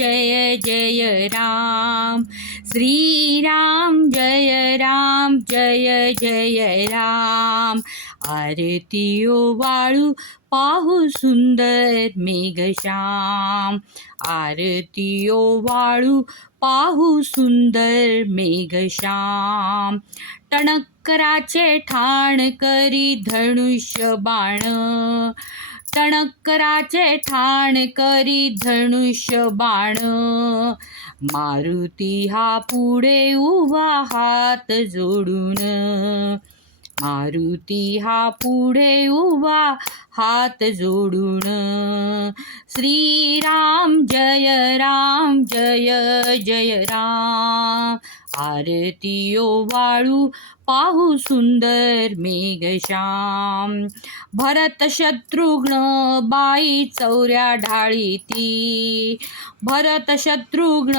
जय जय राम, श्रीराम जय राम जय जय राम. आरती ओवाळू पाहू सुंदर मेघश्याम, आरती ओवाळू पाहू सुंदर मेघश्याम. टणकराचे ठाण करी धनुष्य बाण, टणकराचे ठाण करी धनुष्य बाण. मारुती हा पुढे उभा हात जोडून, मारुती हा पुढे उभा हात जोडून. श्रीराम जय राम जय जय राम. आरती ओवाळू पाहू सुंदर मेघश्याम. भरत शत्रुघ्न बाई चौऱ्या ढाळीती, भरत शत्रुघ्न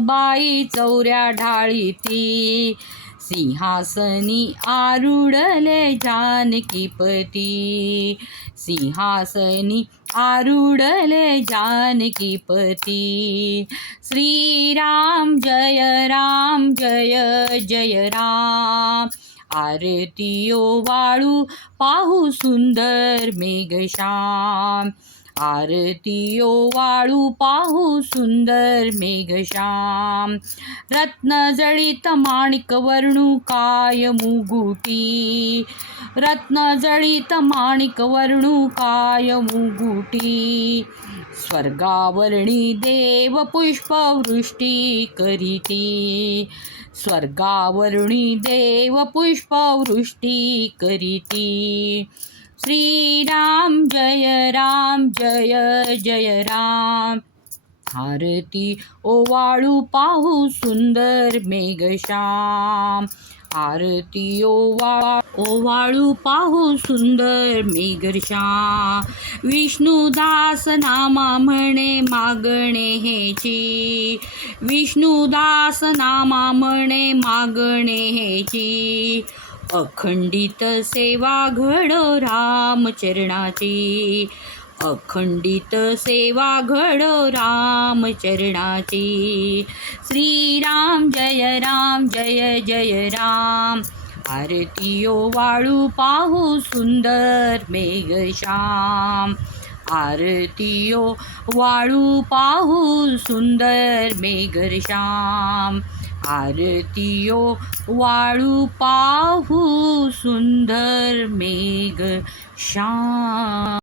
बाई चौऱ्या ढाळीती. सिंहासनी आरूढले जानकीपती, सिंहासनी आरूढले जानकीपती. श्रीराम जय राम जय जय राम. आरती ओवाळू पाहू सुंदर मेघश्याम, आरती ओवाळू पाहू सुंदर मेघश्याम. रत्नजडित माणिक वर्णू काय मुगुटी, रत्नजडित माणिक वर्णू काय मुगुटी. स्वर्गावरणी देव पुष्पवृष्टी करीती, स्वर्गावरणी देव पुष्पवृष्टी करीती. श्रीराम जय राम जय जय राम. आरती ओवाळू पाहू सुंदर मेघश्याम, आरती ओवाळू पाहू सुंदर मेघश्याम. विष्णुदास नामा म्हणे मागणे हेची, विष्णुदास नामा म्हणे मागणे हेची. अखंडित सेवा घडो रामचरणाची, अखंडित सेवा घडो रामचरणाची. श्रीराम जय राम जय जय राम. आरती ओवाळू पाहू सुंदर मेघश्याम, आरती ओवाळू पाहू सुंदर मेघश्याम. आरती ओवाळू पाहू सुंदर मेघश्याम.